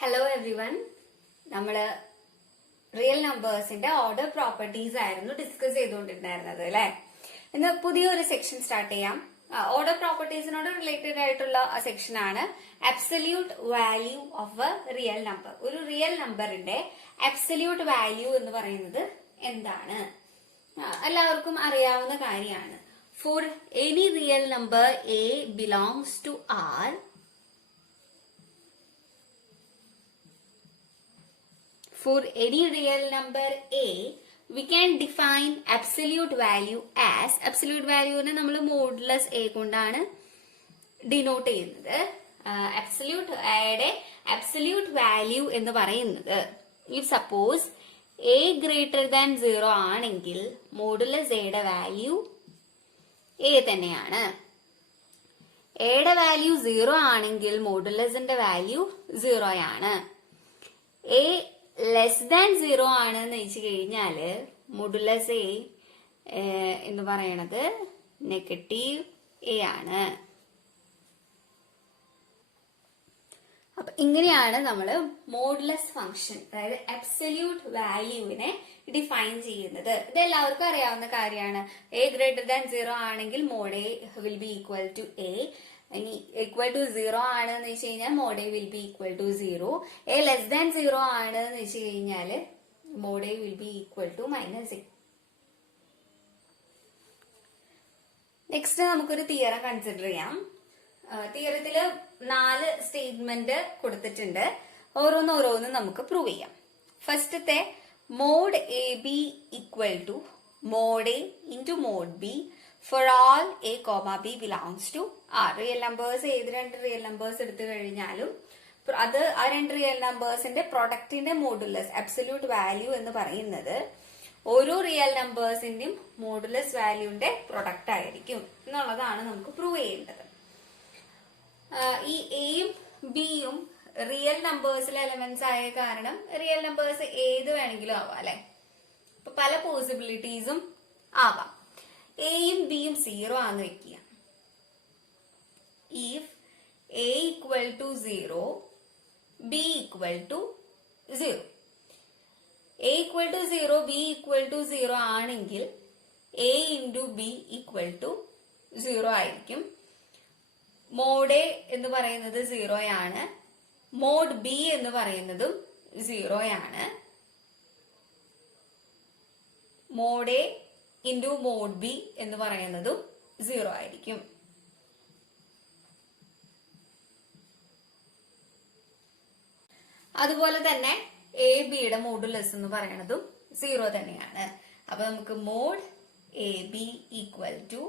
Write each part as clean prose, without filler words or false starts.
Hello everyone. നമ്മള് real നമ്പേഴ്സിന്റെ order properties ആയിരുന്നു ഡിസ്കസ് ചെയ്തുകൊണ്ടിരുന്നത് അല്ലെ. ഇന്ന് പുതിയൊരു സെക്ഷൻ സ്റ്റാർട്ട് ചെയ്യാം. ഓർഡർ പ്രോപ്പർട്ടീസിനോട് റിലേറ്റഡ് ആയിട്ടുള്ള സെക്ഷൻ ആണ് absolute value of a real number. ഒരു റിയൽ നമ്പറിന്റെ അബ്സല്യൂട്ട് വാല്യൂ എന്ന് പറയുന്നത് എന്താണ്? എല്ലാവർക്കും അറിയാവുന്ന കാര്യമാണ്. For any real number a belongs to R, for any real number a, we can define absolute value as, absolute value നെ നമ്മൾ മോഡുലസ് a കൊണ്ടാണ് ഡിനോട്ട് ചെയ്യുന്നത്. absolute value എന്ന് പറയുന്നത് if suppose a greater than 0 ആണെങ്കിൽ modulus a യുടെ value a തന്നെയാണ്. a യുടെ വാല്യൂ 0 ആണെങ്കിൽ മോഡുലസിന്റെ വാല്യൂ 0 ആണ്. a ലെസ് ദാൻ 0 ആണ് എന്ന് വെച്ച് കഴിഞ്ഞാല് മോഡുലസ് എ എന്ന് പറയണത് നെഗറ്റീവ് എ ആണ്. അപ്പൊ ഇങ്ങനെയാണ് നമ്മൾ മോഡുലസ് ഫംഗ്ഷൻ, അതായത് അബ്സല്യൂട്ട് വാല്യൂവിനെ ഡിഫൈൻ ചെയ്യുന്നത്. ഇത് എല്ലാവർക്കും അറിയാവുന്ന കാര്യമാണ്. എ ഗ്രേറ്റർ ദാൻ 0 ആണെങ്കിൽ mod a will be equal to a. ഇനി ഈക്വൽ ടു 0 ആണ് എന്ന് വെച്ച് കഴിഞ്ഞാൽ mod a will be equal to 0. A less than 0 ആണ് എന്ന് വെച്ച് കഴിഞ്ഞാൽ mod a will be equal to minus a. Next നമുക്കൊരു തിയറം കൺസിഡർ ചെയ്യാം. തിയറത്തില് 4 സ്റ്റേറ്റ്മെന്റ് കൊടുത്തിട്ടുണ്ട്. ഓരോന്നോരോന്ന് നമുക്ക് പ്രൂവ് ചെയ്യാം. ഫസ്റ്റത്തെ mod a b equal to mod A into mod b for all a comma b belongs to r. Real numbers ഏത് രണ്ട് റിയൽ നമ്പേഴ്സ് എടുത്തു കഴിഞ്ഞാലും അത് ആ രണ്ട് റിയൽ നമ്പേഴ്സിന്റെ പ്രൊഡക്റ്റിന്റെ മോഡുലസ് അബ്സല്യൂട്ട് വാല്യൂ എന്ന് പറയുന്നത് ഓരോ റിയൽ നമ്പേഴ്സിന്റെയും മോഡുലസ് വാല്യൂന്റെ പ്രൊഡക്റ്റ് ആയിരിക്കും എന്നുള്ളതാണ് നമുക്ക് പ്രൂവ് ചെയ്യേണ്ടത്. ഈ എയും ബിയും റിയൽ നമ്പേഴ്സിലെ എലമെന്റ്സ് ആയ കാരണം റിയൽ നമ്പേഴ്സ് ഏത് വേണമെങ്കിലും ആവാം അല്ലെ. അപ്പൊ പല പോസിബിലിറ്റീസും ആവാം. എയും ബിയും 0 ആണെന്ന് വെക്കുക. If a equal to 0, b equal to 0. A equal to 0, b equal to 0 ആണെങ്കിൽ a into b equal to 0 ആയിരിക്കും. മോഡ് എ എന്ന് പറയുന്നത് 0 ആണ്. മോഡ് ബി എന്ന് പറയുന്നതും 0 ആണ്. Mod A into mod b എന്ന് പറയുന്നതും 0 ആയിരിക്കും. അതുപോലെ തന്നെ എ ബിയുടെ മോഡുലസ് എന്ന് പറയുന്നതും 0 തന്നെയാണ്. അപ്പൊ നമുക്ക് mod a b equal to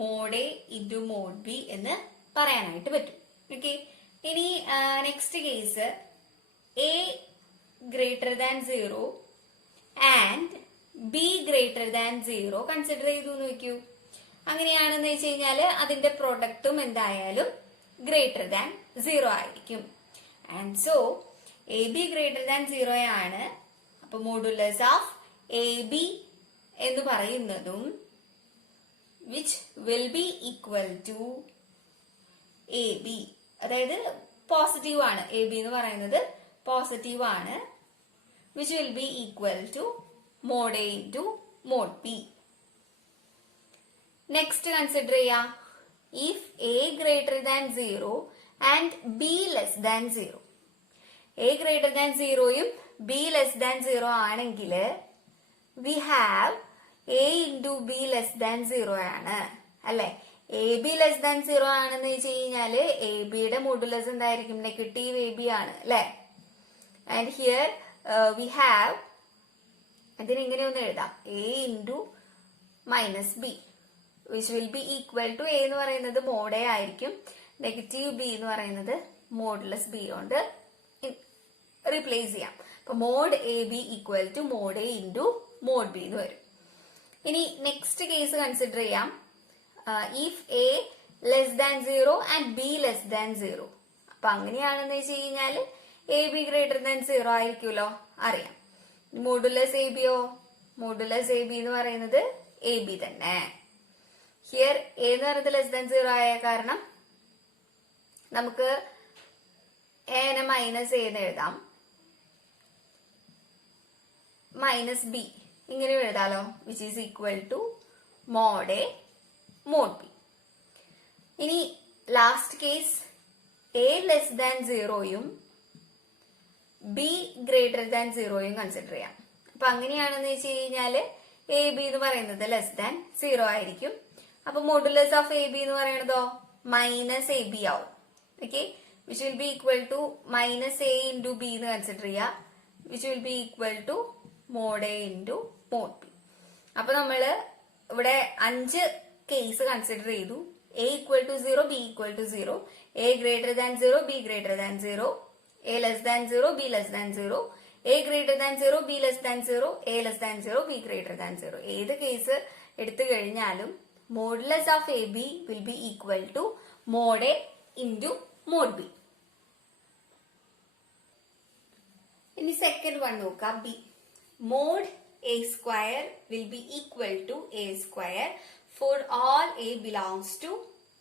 mod A into mod b എന്ന് പറയാനായിട്ട് പറ്റും. ഓക്കെ. ഇനി next case a greater than 0 and b greater than 0 consider ചെയ്തു നോക്കൂ. അങ്ങനെയാണെന്ന് വെച്ച് കഴിഞ്ഞാല് അതിന്റെ പ്രൊഡക്റ്റും എന്തായാലും ഗ്രേറ്റർ ദാൻ 0 ആയിരിക്കും. And so A B greater than 0 ആണ്. അപ്പൊ മോഡുലസ് ഓഫ് എ ബി എന്ന് പറയുന്നതും which will be equal to A B, അതായത് പോസിറ്റീവ് ആണ്. എ ബി എന്ന് പറയുന്നത് പോസിറ്റീവ് ആണ്. Which will be equal to mod A into mod B. Next consider ചെയ്യാം. If A greater than 0 and B less than 0. A greater than 0യും B less than 0 ആണെങ്കിൽ we have A into B less than 0 ആണ് അല്ലെ. A B less than 0 ആണെന്ന് വെച്ച് കഴിഞ്ഞാല് A ബിയുടെ modulus എന്തായിരിക്കും? നെഗറ്റീവ് എ ബി ആണ് അല്ലെ. ആൻഡ് ഹിയർ വി ഹാവ്, ഇതിനിങ്ങനെ ഒന്ന് എഴുതാം, a into minus b which will be equal to a എന്ന് പറയുന്നത് മോഡ് എ ആയിരിക്കും. നെഗറ്റീവ് ബി എന്ന് പറയുന്നത് മോഡുലസ് ബി കൊണ്ട് റീപ്ലേസ് ചെയ്യാം. അപ്പൊ mod a b equal to mod A into mod b എന്ന് വരും. ഇനി നെക്സ്റ്റ് കേസ് കൺസിഡർ ചെയ്യാം. If a less than 0 and B less than 0. അപ്പൊ അങ്ങനെയാണെന്ന് വെച്ച് കഴിഞ്ഞാൽ എ ബി ഗ്രേറ്റർ ദാൻ 0 ആയിരിക്കുമല്ലോ, അറിയാം. മോഡുലസ് എ ബിയോ? മോഡുലസ് എ ബി എന്ന് പറയുന്നത് എ ബി തന്നെ. ഹിയർ എ എന്ന് പറയുന്നത് ലെസ് ദാൻ 0 ആയ കാരണം നമുക്ക് എനെ മൈനസ് എന്ന് എഴുതാം, മൈനസ് ബി ഇങ്ങനെ എഴുതാലോ, which is equal to mod A mod B. ഇനി last case A less than 0യും ബി ഗ്രേറ്റർ ദാൻ 0യും കൺസിഡർ ചെയ്യാം. അപ്പൊ അങ്ങനെയാണെന്ന് വെച്ച് കഴിഞ്ഞാല് എ ബി എന്ന് പറയുന്നത് ലെസ് ദാൻ 0 ആയിരിക്കും. അപ്പൊ മോഡുലസ് ഓഫ് എ ബി എന്ന് പറയുന്നതോ മൈനസ് എ ബി ആവും. Okay, which will be equal to minus a into b എന്ന് കൺസിഡർ ചെയ്യാം, which will be equal to mod A into mod b. അപ്പൊ നമ്മള് ഇവിടെ 5 കേസ് കൺസിഡർ ചെയ്തു. A equal to 0, b equal to 0, A greater than 0, b greater than 0, a less than 0, b less than 0, A greater than 0, b less than 0, a less than 0, b greater than 0. ഏത് case എടുത്തു കഴിഞ്ഞാലും modulus of A b will be equal to mod A into mod B. ഇനി second one നോക്കാം, b. Mod a square will be equal to a square for all a belongs to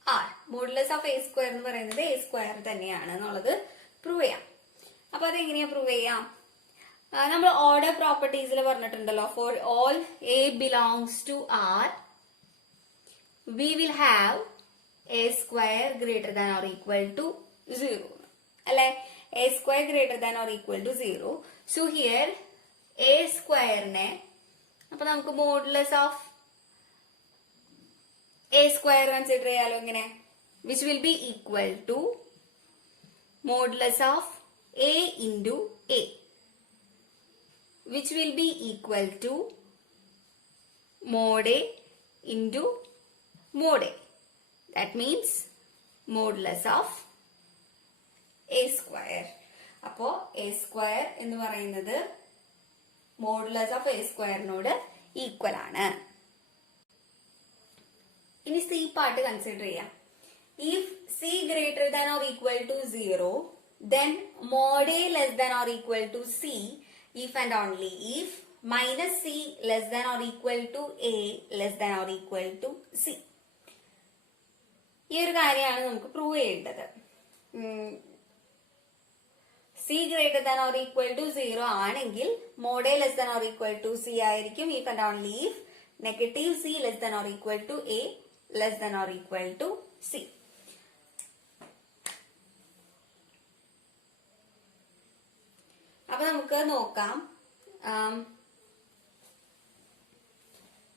R. Modulus of a square എന്ന് പറയുന്നത് A square തന്നെയാണ് എന്നുള്ളത് prove ചെയ്യാം. അപ്പൊ അതെങ്ങനെയാ prove ചെയ്യാം? നമ്മൾ ഓർഡർ പ്രോപ്പർട്ടീസിൽ പറഞ്ഞിട്ടുണ്ടല്ലോ, for all a belongs to R we will have a square greater than or equal to 0. അല്ലെ, a square greater than or equal to 0. So here a square നെ അപ്പൊ നമുക്ക് modulus of a square consider ചെയ്യാലോ. ഇങ്ങനെ which will be equal to modulus of a into a, which will be equal to mod a into mod a. That means modulus of a square. അപ്പോ a square എന്ന് പറയുന്നത് modulus of a സ്ക്വയറിനോട് equal ആണ്. ഇനി C part consider ചെയ്യാം. If c greater than or equal to 0, then mod a less than or equal to c, if and only if minus c less than or equal to a less than or equal to c. ഈ ഒരു കാര്യമാണ് നമുക്ക് prove ചെയ്യേണ്ടത്. C greater than or equal to 0 ആണെങ്കിൽ mod A less than or equal to C ആയിരിക്കും, if and only if negative C less than or equal to A less than or equal to C. അപ്പൊ നമുക്ക് നോക്കാം.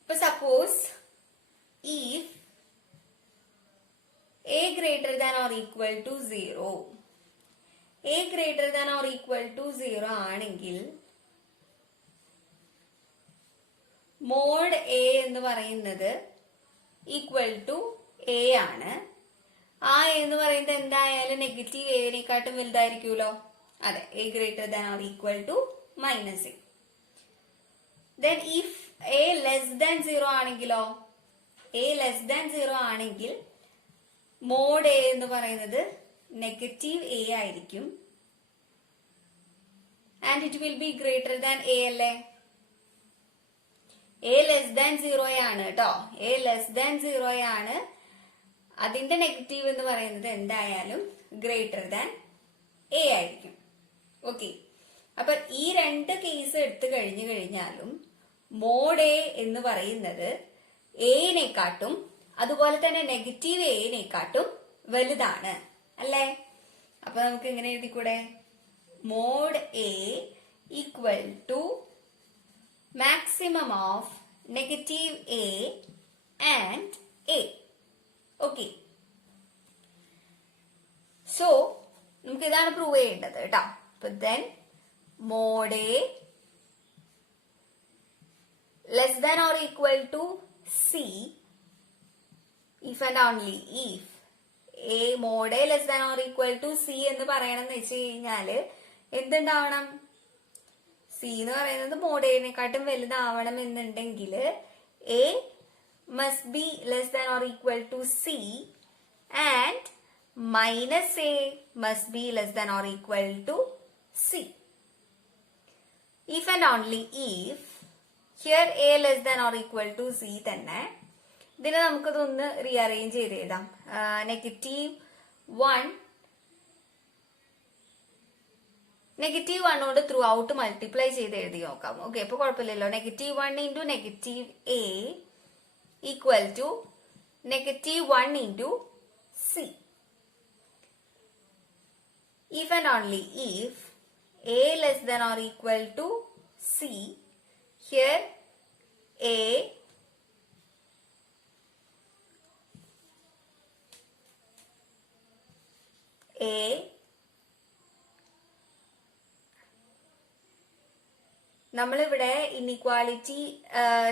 ഇപ്പൊ suppose if a greater than or equal to 0, a greater than or equal to 0 ആണെങ്കിൽ mode a എന്ന് പറയുന്നത് equal to a ആണ്. ആ എന്ന് പറയുന്നത് എന്തായാലും നെഗറ്റീവ് എനെക്കാട്ടും വലുതായിരിക്കുമല്ലോ. അതെ, a greater than or equal to minus a. Then if a less than 0 ആണെങ്കിലോ, a less than 0 ആണെങ്കിൽ മോഡ് എ എന്ന് പറയുന്നത് നെഗറ്റീവ് എ ആയിരിക്കും. And it will be greater than A അല്ലേ. എ ലെസ് ദാൻ 0 ആണ് കേട്ടോ, A less than 0 ആണ്. അതിന്റെ നെഗറ്റീവ് എന്ന് പറയുന്നത് എന്തായാലും ഗ്രേറ്റർ ദാൻ എ ആയിരിക്കും. ഓക്കെ, അപ്പൊ ഈ രണ്ട് കേസ് എടുത്തു കഴിഞ്ഞു കഴിഞ്ഞാലും മോഡ് എ എന്ന് പറയുന്നത് എനെക്കാട്ടും അതുപോലെ തന്നെ നെഗറ്റീവ് എനെക്കാട്ടും വലുതാണ് അല്ലേ. അപ്പൊ നമുക്ക് എങ്ങനെ എഴുതിക്കൂടെ? Mod A equal to maximum of negative A and A. Okay, so നമുക്ക് ഇതാണ് പ്രൂവ് ചെയ്യേണ്ടത് കേട്ടോ. അപ്പൊ then mod A less than or equal to C, if and only if a mod a less than or equal to c എന്ന് പറയണമെന്ന് വെച്ച് കഴിഞ്ഞാല് എന്തുണ്ടാവണം? C എന്ന് പറയുന്നത് മോഡ് എനെക്കാട്ടും വലുതാവണം എന്നുണ്ടെങ്കിൽ a must be less than or equal to c and minus a must be less than or equal to c. If and only if here a less than or equal to c തന്നെ ഇതിനെ നമുക്കതൊന്ന് rearrange ചെയ്ത് എഴുതാം. -1 -1 കൊണ്ട് through out multiply ചെയ്ത് എഴുതി നോക്കാം. Okay, അപ്പൊ കുഴപ്പമില്ലല്ലോ. -1 into -a equal to -1 into c. If and only if a less than or equal to c, here a നമ്മളിവിടെ ഇൻഇക്വാലിറ്റി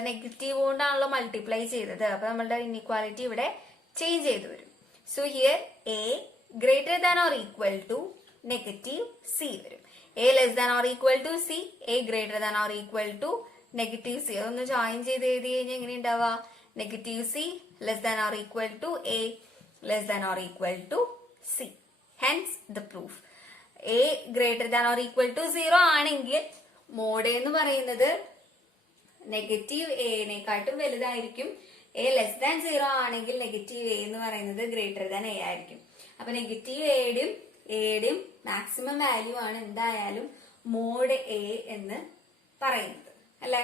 നെഗറ്റീവ് കൊണ്ടാണല്ലോ മൾട്ടിപ്ലൈ ചെയ്തത്. അപ്പൊ നമ്മളുടെ ഇൻഇക്വാലിറ്റി ഇവിടെ ചേഞ്ച് ചെയ്ത് വരും. So here a greater than or equal to -c വരും. a less than or equal to c, a greater than or equal to -c. അതൊന്ന് ജോയിൻ ചെയ്ത് എഴുതി കഴിഞ്ഞാൽ എങ്ങനെ ഉണ്ടാവുക? -c less than or equal to a less than or equal to c. Hence the proof. a greater than or equal to 0 ആണെങ്കിൽ mode എന്ന് പറയുന്നത് -a-നേക്കാട്ടും വലുതായിരിക്കും. a ലെസ് ദാൻ 0 ആണെങ്കിൽ -a എന്ന് പറയുന്നത് ഗ്രേറ്റർ ദാൻ a ആയിരിക്കും. അപ്പൊ -a-യുടെയും മാക്സിമം വാല്യൂ ആണ് എന്തായാലും മോഡ് a എന്ന് പറയുന്നത്, അല്ലെ?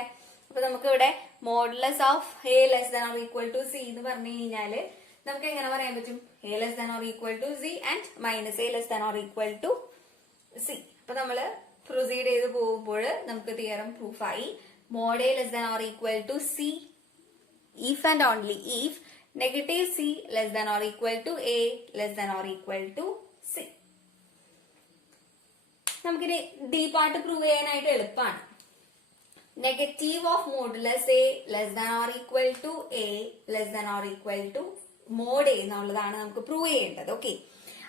അപ്പൊ നമുക്ക് ഇവിടെ modulus of a less than or equal to c എന്ന് പറഞ്ഞു കഴിഞ്ഞാല് നമുക്ക് എങ്ങനെ പറയാൻ പറ്റും? a less than or equal to c and -a less than or equal to c. അപ്പൊ നമ്മള് പ്രൊസീഡ് ചെയ്ത് പോകുമ്പോൾ നമുക്ക് തിയറം പ്രൂഫായി. Mod a less than or equal to c if and only if -c less than or equal to a less than or equal to c. നമുക്കിനി D part prove ചെയ്യാനായിട്ട് എളുപ്പമാണ്. Negative of modulus a less than or equal to a less than or equal to mod a എന്നുള്ളതാണ് നമുക്ക് prove ചെയ്യേണ്ടത്. Okay,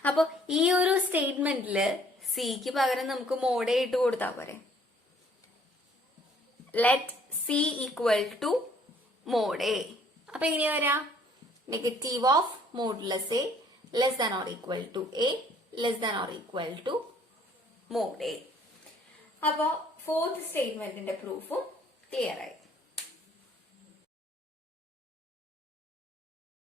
അപ്പൊ ഈ ഒരു സ്റ്റേറ്റ്മെന്റില് സിക്ക് പകരം നമുക്ക് മോഡ് a ഇട്ട് കൊടുത്താൽ പോരെ. Let c equal to mod a. അപ്പൊ എങ്ങനെയാ വരാ? Negative of modulus a less than or equal to a less than or equal to mod a. അപ്പൊ ഫോർത്ത് സ്റ്റേറ്റ്മെന്റിന്റെ പ്രൂഫും ക്ലിയർ ആയി.